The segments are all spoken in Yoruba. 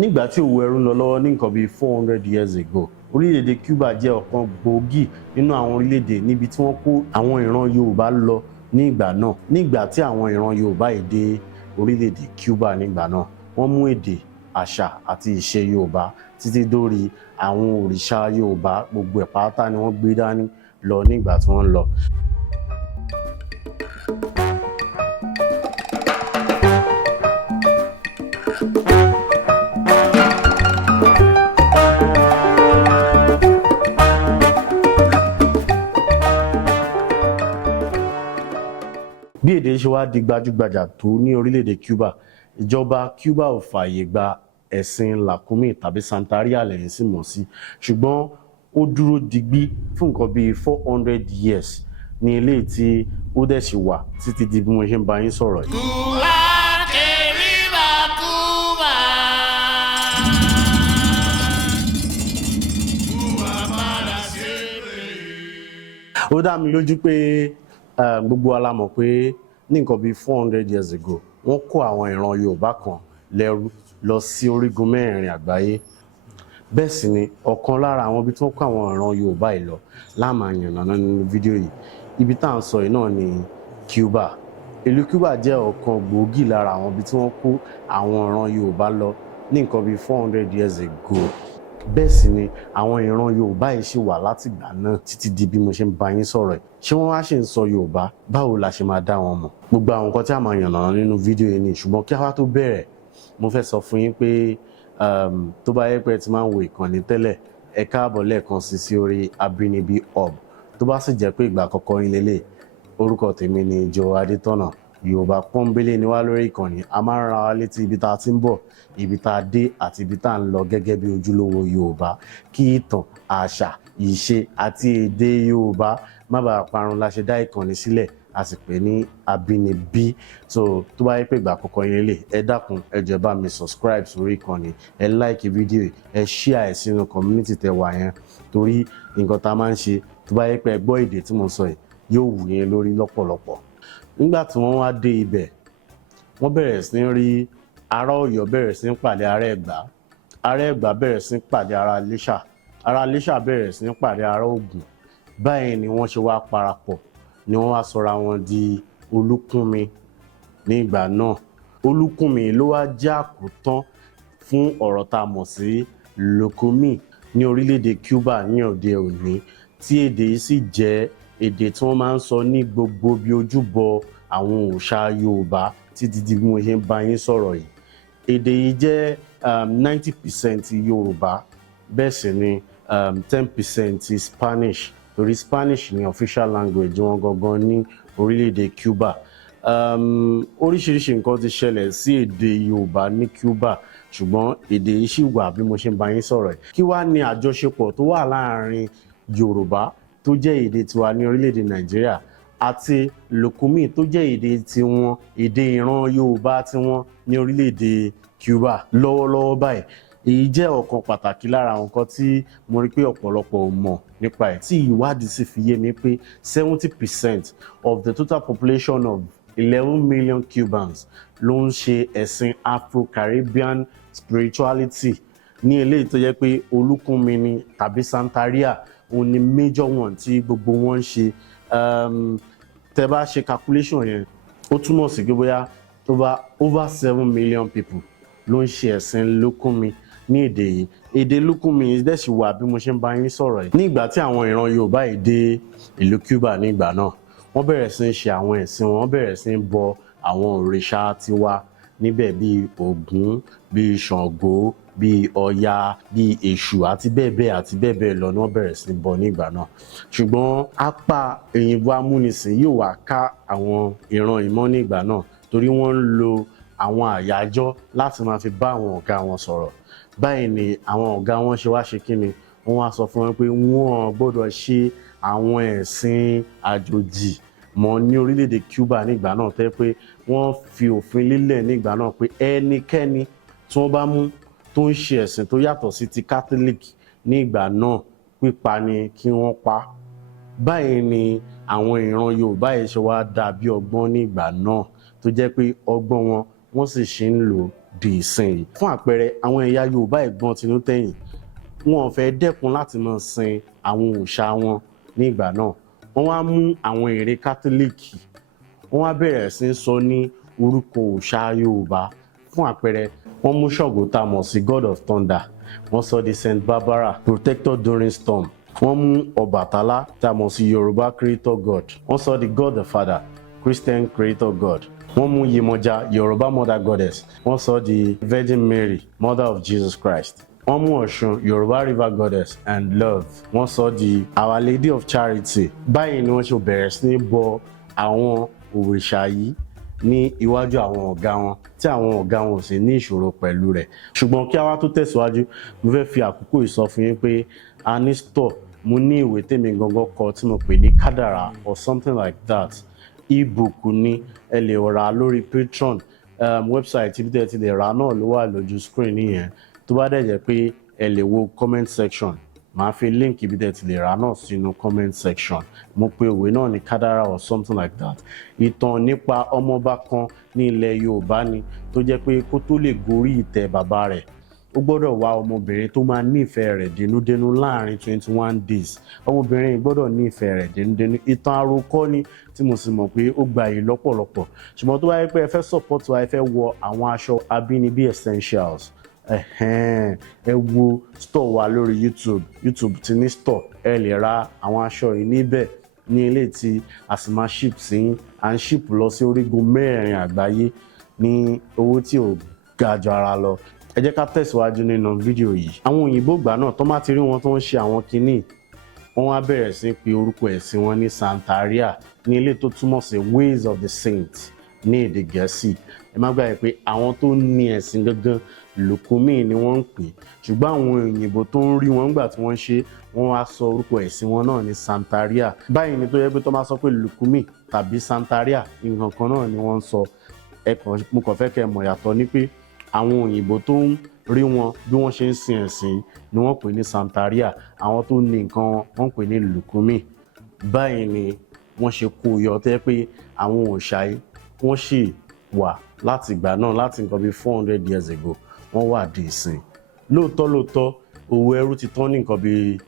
nígbà tí òwò ẹrú lọ lọ́wọ́ ní nǹkan bíi 400 years ago, orílẹ̀-èdè Cuba jẹ́ ọ̀kan gbòógì nínú àwọn orílẹ̀-èdè níbi tí wọ́n kó àwọn ìran Yorùbá lọ ní ìgbà náà. Nígbà tí àwọn ìran Yorùbá yìí dé orílẹ̀-èdè Cuba nígbà náà, wọ́n mú èdè, àṣà àti ìṣe Yorùbá títí dórí àwọn òrìṣà Yorùbá gbogbo ẹ̀ pátá ni wọ́n gbé dání lọ nígbà tí wọ́n lọ. Bí èdè ṣe wá di gbajúgbajà tó ní orílẹ̀-èdè Cuba, ìjọba Cuba ò fààyè gba ẹ̀sìn LUCUMI tàbí Santería lẹ́yìn sí mọ̀ sí, ṣùgbọ́n ó dúró digbí fún nǹkan bíi 400 years ní eléyìí tí ó dẹ̀ ṣì wà títí di bí mo ṣe ń bá yín sọ̀rọ̀ yìí. Ó dá mi lójú pé gbogbo wa la mọ̀ pé ní nǹkan bíi 400 years ago wọ́n kó àwọn ìran Yorùbá kan lẹ́rú lọ sí orígun mẹ́rin àgbáyé. Bẹ́ẹ̀ sì ni ọ̀kan lára àwọn ibi tí wọ́n kó àwọn ìran Yorùbá yìí lọ láàmà yànnàná nínú fídíò yìí. Ibi tá à ń sọ yìí náà ni Cuba. Ìlú Cuba jẹ́ ọ̀kan gbòógì lára àwọn ibi tí wọ́n kó àwọn ìran Yorùbá lọ ní nǹkan bíi 400 years ago. Bẹ́ẹ̀ sì ni àwọn ìran Yorùbá yìí ṣì wà láti ìgbà náà títí di bí mo ṣe ń bá yín sọ̀rọ̀ yìí. Ṣé wọ́n wá ṣì ń sọ Yorùbá? Báwo la ṣe máa dá wọn mọ̀? Gbogbo àwọn nǹkan tí a máa yànnàná nínú fídíò yìí ni, ṣùgbọ́n kí a wá tó bẹ̀rẹ̀, mo fẹ́ sọ fún yín pé tó bá yẹ pé ẹ ti máa ń wo ìkànnì tẹ́lẹ̀, ẹ káàbọ̀ lẹ́ẹ̀kan sí orí AbinibiHub. Tó bá sì jẹ́ pé ìgbà àkọ́kọ́ yín lélẹ̀, orúkọ tèmi ni Joe Adétọ́nà. Yorùbá pọ́nbélé ni wá lórí ìkànnì. A máa ń ra wa létí ibi tá a ti ń bọ̀, ibi tá a dé àti ibi tá a ń lọ gẹ́gẹ́ bí ojúlówó Yorùbá, kí ìtàn, àṣà, ìṣe àti èdè Yorùbá má bàa parun la ṣe dá ìkànnì sílẹ̀, a sì pè ní Abinibi. So tó bá yẹ pé ìgbà àkọ́kọ́ yín lélẹ̀, ẹ dákun ẹ jọ̀ọ́ bá mi subscribe sórí ìkànnì, ẹ like fídíò yìí, ẹ share ẹ̀ sínú community tẹ́ wà yẹn, torí nǹkan tá a máa ń ṣe tó bá yẹ pé ẹ gbọ́ èdè tí mo sọ yìí yóò wù yín lórí lọ́pọ̀lọpọ̀. Nígbà tí wọ́n wá dé ibẹ̀, wọ́n bẹ̀rẹ̀ sí ní rí ará Ọ̀yọ́ bẹ̀rẹ̀ sí ní pàdé ará Ẹ̀gbá, ará Ẹ̀gbá bẹ̀rẹ̀ sí ní pàdé ará Iléṣà, ará Iléṣà bẹ̀rẹ̀ sí ní pàdé ará Ògùn. Báyìí ni wọ́n ṣe wá parapọ̀, ni wọ́n wá sọra wọn di Olúkúnmi ní ìgbà náà. Olúkúnmi ló wá jẹ́ àkótán fún ọ̀rọ̀ tá a mọ̀ sí LUCUMI ní orílẹ̀-èdè Cuba ní òde òní, tí èdè yìí sì jẹ́ èdè tí wọ́n máa ń sọ ní gbogbo bí ojúbọ àwọn òòṣà Yorùbá títí di bí mo ṣe ń bá yín sọ̀rọ̀ yìí. Èdè yìí jẹ́ 90% Yorùbá, bẹ́ẹ̀ sì ni 10% Spanish, torí Spanish ni official language wọn gangan ní orílẹ̀-èdè Cuba. Oríṣiríṣi nǹkan ti ṣẹlẹ̀ sí èdè Yorùbá ní Cuba, ṣùgbọ́n èdè yìí ṣì wà bí mo ṣe ń bá yín sọ̀rọ̀ yìí. Kí wá ní àjọṣepọ̀ tó wà láàárín Yorùbá tó jẹ́ èdè tiwa ní orílẹ̀-èdè Nàìjíríà àti LUCUMI tó jẹ́ èdè tiwọn, èdè ìran Yorùbá tiwọn ní orílẹ̀-èdè Cuba lọ́wọ́lọ́wọ́ báyìí? Èyí jẹ́ ọ̀kan pàtàkì lára àwọn nǹkan tí mo rí pé ọ̀pọ̀lọpọ̀ ò mọ̀ nípa ẹ̀, tí ìwádìí sì fi yé mi pé 70% of the total population of 11 million Cubans ló ń ṣe ẹ̀sìn Afro-Caribbean spirituality, ní eléyìí tó jẹ́ pé Olúkúnmi ni tàbí Santería òun ni major one tí gbogbo wọn ń ṣe. Tẹ́ bá ṣe calculation yẹn, ó túmọ̀ sí pé bóyá tó bá over 7 million people ló ń ṣe ẹ̀sìn LUCUMI ní èdè yìí. Èdè LUCUMI dẹ̀ sì wà bí mo ṣe ń bá yín sọ̀rọ̀ yìí. Ní ìgbà tí àwọn ìran Yorùbá yìí dé ìlú Cuba ní ìgbà náà, wọ́n bẹ̀rẹ̀ sí ń ṣe àwọn ẹ̀sìn wọn, wọ́n bẹ̀rẹ̀ sí ń bọ àwọn òrìṣà tiwa níbẹ̀ bíi Ògún, bíi Ṣàngó, bíi Ọya, bíi Èṣù àti bẹ́ẹ̀ bẹ́ẹ̀ àti bẹ́ẹ̀ bẹ́ẹ̀ lọ ni wọ́n bẹ̀rẹ̀ sí ń bọ ní ìgbà náà. Ṣùgbọ́n apá òyìnbó amúnisìn yóò wá ká àwọn ìran ìmọ̀ ní ìgbà náà, torí wọ́n ń lo àwọn àyájọ́ láti máa fi bá àwọn ọ̀gá wọn sọ̀rọ̀. Báyìí ni àwọn ọ̀gá wọn ṣe wá ṣe kíni, wọ́n wá sọ fún wọn pé wọ́n gbọ́dọ̀ ṣe àwọn ẹ̀sìn àjòjì mọ́ ní orílẹ̀-èdè Cuba nígbà náà, tẹ́ pé wọ́n fi òfin lélẹ̀ nígbà náà pé ẹnikẹ́ni tí wọ́n bá mú tó ń ṣe ẹ̀sìn tó yàtọ̀ sí ti Catholic ní ìgbà náà, pípa ni kí wọ́n pa. Báyìí ni àwọn ìran Yorùbá yìí ṣe wá dàbí ọgbọ́n ní ìgbà náà, tó jẹ́ pé ọgbọ́n wọn wọ́n sì ṣe ń lò di ìsìn. Fún àpẹẹrẹ àwọn ẹ̀yà Yorùbá ẹ̀gbọ́n tinú tẹ̀yìn wọn ò fẹ́ dẹ́kun láti máa sin àwọn òòṣà wọn ní ìgbà náà. Wọ́n wá mú àwọn ère kátólíìkì wọ́n wá bẹ̀rẹ̀ sí sọ ní orúkọ òòṣà Yorùbá. Fún àpẹẹrẹ wọ́n mú Ṣàngó tá a mọ̀ sí God of Thunder wọ́n sọ di Saint Barbara protector during storm. Wọ́n mú Ọbàtálá tá a mọ̀ sí Yorùbá creator god wọ́n sọ di God the Father Christian creator god. Wọ́n mú Yemọja Yorùbá mother goddess wọ́n sọ di Virgin Mary mother of Jesus Christ. Wọ́n mú Ọ̀ṣun Yorùbá river goddess and love wọ́n sọ di Our Lady of Charity. Báyìí ni wọ́n ṣe bẹ̀rẹ̀ sí ní bọ àwọn òrìṣà yìí ní iwájú àwọn ọ̀gá wọn tí àwọn ọ̀gá wọn ò sì ní ìṣòro pẹ̀lú rẹ̀. Ṣùgbọ́n kí a wá tó tẹ̀síwájú mo fẹ́ fi àkókò yìí sọ fún yín pé a ní store mo ní ìwé tèmi gangan kọ tí mo pè ní Kádàrá or something like that. Ebook ni ẹ lè rà lórí Patreon website ibi tẹ́ ti lè rà náà ló wà lójú screen nìyẹn. Tó bá dẹ̀ jẹ́ pé ẹ lè wo comment section màá fi link ibi tẹ́ ti lè rà náà sínú comment section. Mo pe ìwé náà ní Kádàrá or something like that. Ìtàn nípa ọmọọba kan ní ilẹ̀ Yorùbá ni tó jẹ́ pé kó tó lè gorí ìtẹ́ bàbá rẹ̀ ó gbọ́dọ̀ wá ọmọbìnrin tó máa nífẹ̀ẹ́ rẹ̀ dénúdénú láàrin 21 days. Ọmọbìnrin gbọ́dọ̀ nífẹ̀ẹ́ rẹ̀ dénúdénú. Ìtàn àròkọ ni tí mo sì mọ̀ pé ó gba yìí lọ́pọ̀lọpọ̀. Ṣùgbọ́n tó bá yẹ pé ẹ fẹ́ support wa ẹ fẹ́ wọ àwọn aṣọ Abinibi essentials ẹ wo store wa lórí YouTube ti ní store ẹ lè ra àwọn aṣọ yìí níbẹ̀ ní ilé tí a sì máa ship sí à ń ship lọ sí orígun mẹ́rin àgbáyé ní owó tí ò ga jù ara lọ. Ẹ jẹ́ ká tẹ̀síwájú nínú fídíò yìí. Àwọn òyìnbó gbà náà tó má ti rí wọn tó ń ṣe àwọn kinní wọ́n wá bẹ̀rẹ̀ sí pe orúkọ ẹ̀sìn wọn ní Santería ní ilé tó túmọ̀ sí ways of the saints ní èdè Gẹ̀ẹ́sì. Ẹ má gbàgbé pé àwọn tó ní ẹ̀sìn gangan Lukumi ni wọ́n ń pè ṣùgbọ́n àwọn òyìnbó tó ń rí wọn gbà tí wọ́n ṣe wọ́n wá sọ orúkọ ẹ̀sìn wọn náà ní Santería. Báyìí ni tó yẹ pé tó máa sọ pé Lukumi tàbí Santería nǹkan kan náà ni wọ́n ń sọ. Mo kàn fẹ́ kẹ́ mọ̀ yàtọ̀ ní pé àwọn òyìnbó tó ń rí wọn bí wọ́n ṣe ń sin ẹ̀sìn ni wọ́n pè ní Santería. Àwọn tó ní nǹkan wọ́n pè ní Lukumi. Báyìí ni wọ́n ṣe kó yọ tẹ́ pé àwọn òòṣà yìí wọ́n sì wà láti ìgbà náà láti nǹkan bí 400 years ago wọ́n wà di ìsìn. Lóòótọ́ òwò ẹrú ti tán ní nǹkan bí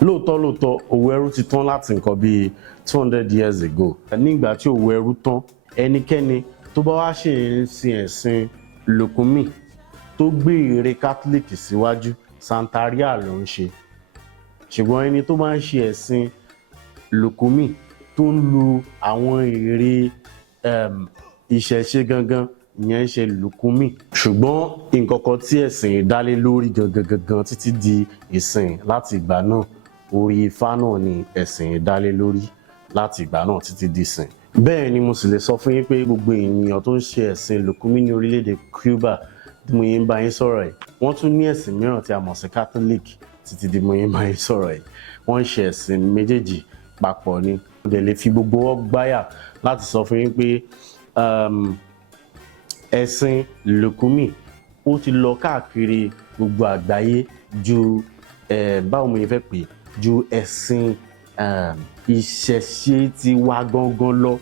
lóòótọ́ òwò ẹrú ti tán láti nǹkan bí 200 years ago. Nígbà tí òwò ẹrú tán ẹnikẹ́ni tó bá wá ṣe ń sin ẹ̀sìn Lukumi tó gbé ère kátólíìkì síwájú Santería ló ń ṣe. Ṣùgbọ́n ẹni tó máa ń ṣe ẹ̀sìn Lukumi tó ń lu àwọn ère ìṣẹ̀ṣe gangan ìyẹn ń ṣe Lukumi. Ṣùgbọ́n nǹkan kan tí ẹ̀sìn dálé lórí gangan títí di ìsìn láti ìgbà náà orí Ifá náà ni ẹ̀sìn dálé lórí láti ìgbà náà títí di ìsìn. Bẹ́ẹ̀ ni mo sì lè sọ fún yín pé gbogbo ènìyàn tó ń ṣe ẹ̀sìn Lukumi ní orílẹ̀-èdè Cuba tí mo yín bá yín sọ̀rọ̀ yìí wọ́n tún ní ẹ̀sìn mìíràn tí a mọ̀ sí Catholic títí di mo yín bá yín sọ̀rọ̀ yìí wọ́n ń ṣe ẹ̀sìn méjèèjì papọ̀ ni. Mo dẹ̀ lè fi gbogbo wọn gbáyà láti sọ fún yín pé ẹ̀sìn Lukumi ó ti lọ káàkiri gbogbo àgbáyé ju báwo mo yẹn fẹ́ pè ju ẹ̀sìn ìṣẹ̀ṣe ti wá gangan lọ.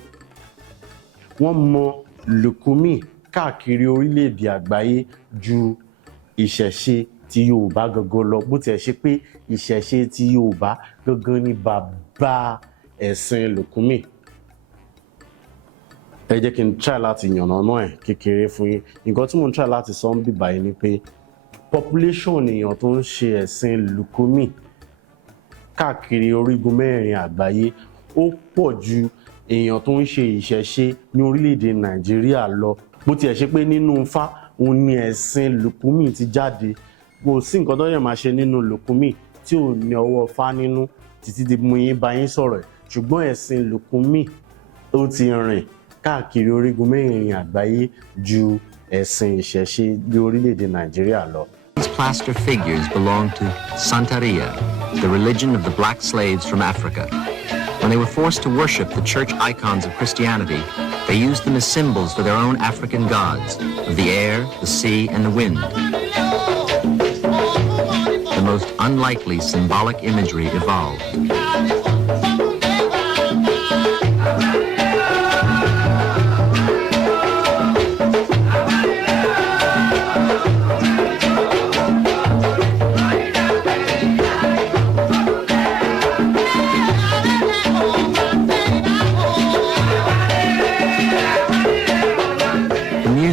Wọ́n mọ Lukumi káàkiri orílẹ̀-èdè àgbáyé ju ìṣẹ̀ṣe ti Yorùbá gangan lọ bó tiẹ̀ ṣe pé ìṣẹ̀ṣe ti Yorùbá gangan ni bàbá ẹ̀sìn Lukumi. Ẹ jẹ́ kí n try láti yànnàná ẹ̀ kékeré fún yín. Nǹkan tí mo ń try láti sọ ń bì báyìí ni pé population èèyàn tó ń ṣe ẹ̀sìn Lukumi káàkiri orígun mẹ́rin àgbáyé ó pọ̀ ju èèyàn tó ń ṣe ìṣẹ̀ṣe ní orílẹ̀-èdè Nàìjíríà lọ. Bó tiẹ̀ ṣe pé nínú Ifá òun ni ẹ̀sìn Lukumi ti jáde. Kò sí nǹkan tó yẹ máa ṣe nínú Lukumi tí ò ní ọwọ́ Ifá nínú títí di mo yín bá yín sọ̀rọ̀ ẹ̀. Ṣùgbọ́n ẹ̀sìn Lukumi ó ti rìn káàkiri orígun mẹ́rin àgbáyé ju ẹ̀sìn ìṣẹ̀ṣe ní orílẹ̀-èdè Nàìjíríà lọ. These plaster figures belong to Santería, the religion of the black slaves from Africa. When they were forced to worship the church icons of Christianity, they used them as symbols for their own African gods of the air, the sea, and the wind. The most unlikely symbolic imagery evolved.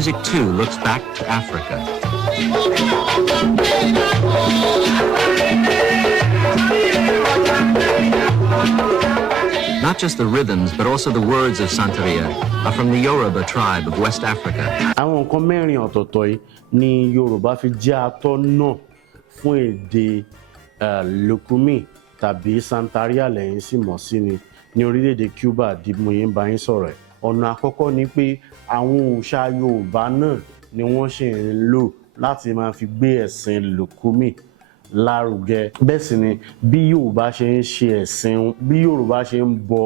music too looks back to Africa. Not just the rhythms, but also the words of Santería are from the Yoruba tribe of West Africa. Àwọn nǹkan mẹ́rin ọ̀tọ̀ọ̀tọ̀ yìí ni Yorùbá fi jẹ́ atọ́nà fún èdè Lukumi tàbí Santería lẹ́yìn sì mọ̀ sí ni ní orílẹ̀-èdè Cuba di mo yẹn bá yín sọ̀rọ̀ ẹ̀. Ọ̀nà àkọ́kọ́ ni pé àwọn òòṣà Yorùbá náà ni wọ́n ṣì ń lò láti máa fi gbé ẹ̀sìn Lukumi lárugẹ. Bẹ́ẹ̀ sì ni bí Yorùbá ṣe ń ṣe ẹ̀sìn, bí Yorùbá ṣe ń bọ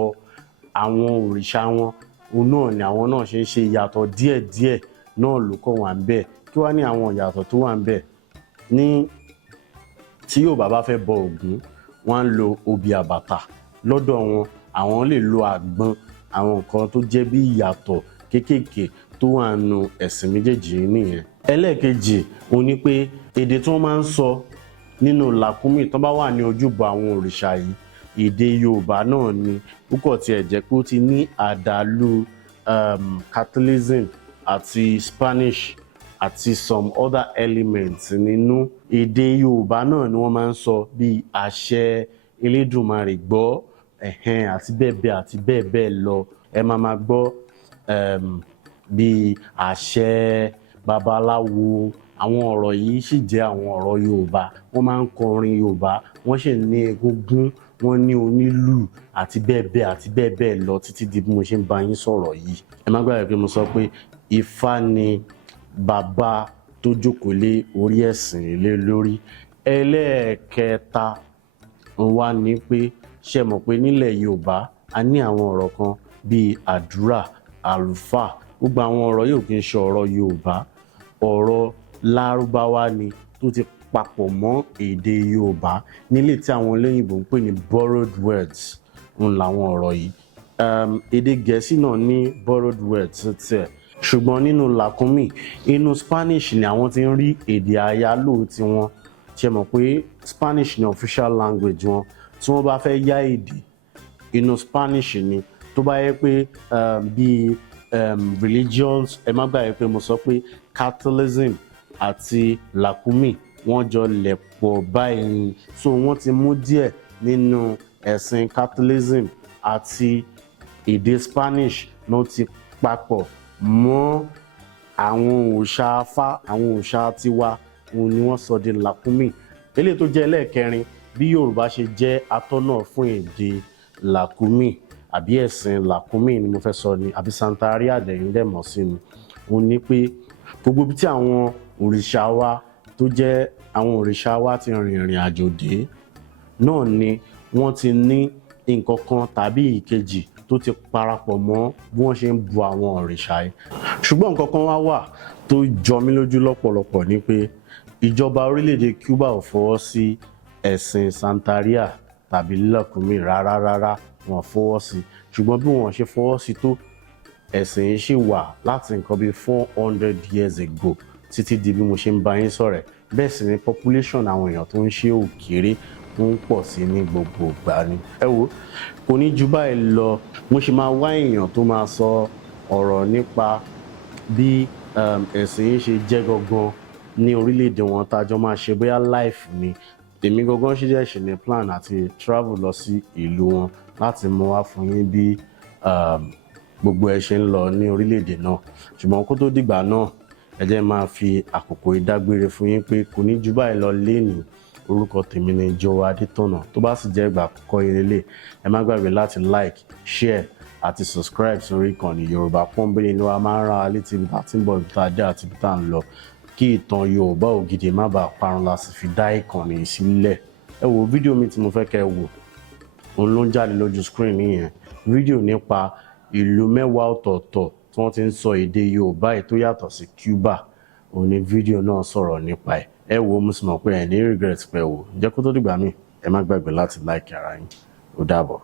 àwọn òrìṣà wọn, òun náà ni àwọn náà ṣe ń ṣe ìyàtọ̀ díẹ̀díẹ̀ náà ló kọ́ wà ń bẹ̀. Kí wá ní àwọn ìyàtọ̀ tó wà ń bẹ̀? Ní tí Yorùbá bá fẹ́ bọ Ògún, wọ́n á lo obì àbàtà. Lọ́dọ̀ wọn, àwọn lè lo àgbọn, àwọn nǹkan tó jẹ́ bí ìyàtọ̀ kéékèèké tó wà nínú ẹ̀sìn méjèèjì nìyẹn. Ẹlẹ́ẹ̀kejì òun ni pé èdè tí wọ́n máa ń sọ nínú Lukumi tó bá wà ní ojúbọ àwọn òrìṣà yìí, èdè Yorùbá náà ni. Púpọ̀ tí ẹ jẹ́ pé ó ti ní àdàlù Catholicism àti Spanish àti some other elements nínú. Èdè Yorùbá náà ni wọ́n máa ń sọ bí àṣẹ Elédùmarè gbọ́, àti bẹ́ẹ̀ bẹ́ẹ̀ lọ. Ẹ máa gbọ́ bí àṣẹ babaláwo. Àwọn ọ̀rọ̀ yìí sì jẹ́ àwọn ọ̀rọ̀ Yorùbá. Wọ́n máa ń kọrin Yorùbá, wọ́n sì ní egúngún, wọ́n ní onílù àti bẹ́ẹ̀ bẹ́ẹ̀ lọ títí di bí mo ṣe ń bá yín sọ̀rọ̀ yìí. Ẹ má gbàgbé pé mo sọ pé Ifá ni bàbá tó jókòó lé orí ẹ̀sìn lé lórí. Ẹlẹ́ẹ̀kẹta wá ní pé ṣé mọ̀ pé nílẹ̀ Yorùbá a ní àwọn ọ̀rọ̀ kan bíi àdúrà, àlùfáà. Gbogbo àwọn ọ̀rọ̀ yóò kì í ṣe ọ̀rọ̀ Yorùbá, ọ̀rọ̀ Lárúbáwá ni tó ti papọ̀ mọ́ èdè Yorùbá nílé tí àwọn olóyìnbó ń pè ní borrowed words. Òun làwọn ọ̀rọ̀ yìí. Èdè Gẹ̀ẹ́sì náà ní borrowed words tiẹ̀, ṣùgbọ́n nínú Lukumi, inú Spanish ni àwọn ti ń rí èdè àyálò tiwọn. Ṣé mọ̀ pé Spanish ni official language wọn. Tí wọ́n bá fẹ́ yá èdè, inú Spanish ni. Tó bá yẹ pé bíi religions, ẹ má gbàgbé pé mo sọ pé Catholicism àti Lukumi wọ́n jọ lẹ̀pọ̀ báyìí. So wọ́n ti mú díẹ̀ nínú ẹ̀sìn Catholicism àti èdè Spanish náà ti papọ̀ mọ́ àwọn òòṣà Afá, àwọn òòṣà tiwa, òun ni wọ́n sọ di Lukumi. Eléyìí tó jẹ́ ẹlẹ́ẹ̀kẹrin bí Yorùbá ṣe jẹ́ atọ́nà fún èdè Lukumi àbí ẹ̀sìn Lukumi ni mo fẹ́ sọ ni, àbí Santería àdẹ̀yìn dẹ̀ mọ̀ sí ni. Òun ni pé gbogbo ibi tí àwọn òrìṣà wa tó jẹ́ àwọn òrìṣà wa ti rìnrìn àjò dé náà ni wọ́n ti ní nǹkan kan tàbí ìkejì tó ti parapọ̀ mọ́ bí wọ́n ṣe ń bu àwọn òrìṣà yìí. Ṣùgbọ́n nǹkan kan wà tó jọ mí lójú lọ́pọ̀lọpọ̀ ni pé ìjọba orílẹ̀-èdè Cuba ò fọwọ́ sí ẹ̀sìn Santería tàbí Lukumi rárá, wọ́n fọwọ́ sí. Ṣùgbọ́n bí wọ́n ṣe fọwọ́ sí tó, ẹ̀sìn yìí ṣì wà láti nǹkan bí 400 years ago títí di bí mo ṣe ń bá yín sọ̀rọ̀. Bẹ́ẹ̀ sì ni population àwọn èèyàn tó ń ṣe òkèèrè ń pọ̀ sí ní gbogbo ìgbà ni. Ẹ wo, kò ní ju báyìí lọ. Mo ṣe máa wá èèyàn tó máa sọ ọ̀rọ̀ nípa bí ẹ̀sìn yìí ṣe jẹ́ gangan ní orílẹ̀-èdè wọn tájọ́ máa ṣe bóyá life ni. Èmi gangan ṣì ní plan àti travel lọ sí ìlú wọn láti mú wá fún yín bí gbogbo ẹ ṣe ń lọ ní orílẹ̀-èdè náà. Ṣùgbọ́n kó tó dìgbà náà, ẹ jẹ́ máa fi àkókò ìdágbére fún yín pé kò ní ju báyìí lọ lénìí. Orúkọ tèmi ni Joe Adétọ̀nà. Tó bá sì jẹ́ ìgbà àkọ́kọ́ ilé, ẹ má gbàgbé láti like, share àti subscribe sórí ìkànnì Yorùbá Pọ́nbélé ni wàá máa ń rán wa létí ibi tá ti ń bọ̀, ibi tá a dé àti ibi tá a ń lọ, kí ìtàn Yorùbá ògidì má bàa parun la sì fi dá ìkànnì sílẹ̀. Ẹ wo fídíò mi tí mo fẹ́ kẹ́ wò, òun ló ń jáde lójú screen nìyẹn. Fídíò nípa ìlú 10 ọ̀tọ̀ọ̀tọ̀ tí wọ́n ti ń sọ èdè Yorùbá yìí tó yàtọ̀ sí Cuba. Òun ni fídíò náà sọ̀rọ̀ nípa ẹ̀. Ẹ wo, mo sì mọ̀ pé ẹ̀ ní regret pé wò. Jẹ́ kó tó dìgbà míì, ẹ má gbàgbé láti like ara yín. Ó dàbọ̀.